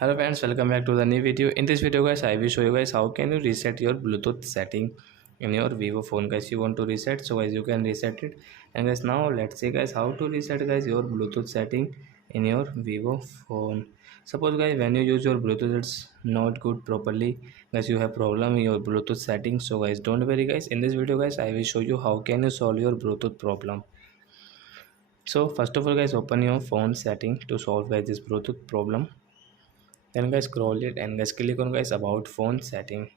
Hello friends, welcome back to the new video. In this video guys, I will show you guys how can you reset your Bluetooth setting in your Vivo phone. Guys, you want to reset, so guys you can reset it. And guys, now let's see guys how to reset guys your Bluetooth setting in your Vivo phone. Suppose guys when you use your Bluetooth it's not good properly, guys you have problem in your Bluetooth settings. So guys don't worry guys, in this video guys I will show you how can you solve your Bluetooth problem. So first of all guys, open your phone setting to solve guys this Bluetooth problem. Then guys scroll it and guys click on guys about phone setting.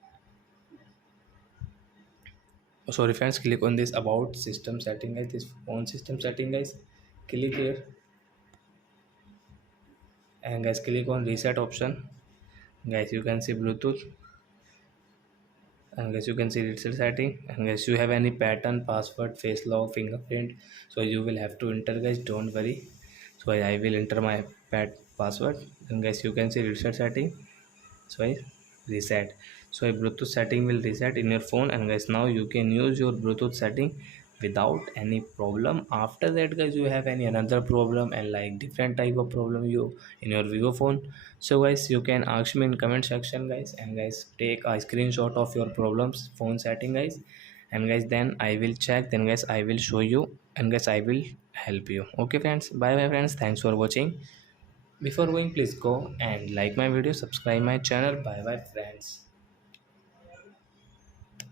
Sorry friends, click on this about system setting guys, this phone system setting guys. Click here and guys click on reset option. Guys you can see Bluetooth and guys you can see reset setting, and guys you have any pattern, password, face lock, fingerprint, so you will have to enter guys, don't worry. So I will enter my password, and guys you can see reset setting. So I reset, so a Bluetooth setting will reset in your phone, and guys now you can use your Bluetooth setting without any problem. After that guys you have any another problem and like different type of problem you in your Vivo phone, so guys you can ask me in comment section guys, and guys take a screenshot of your problems phone setting guys, and guys then I will check, then guys I will show you, and guys I will help you. Okay friends, bye bye friends, thanks for watching. Before going, please go and like my video, subscribe my channel. Bye bye friends.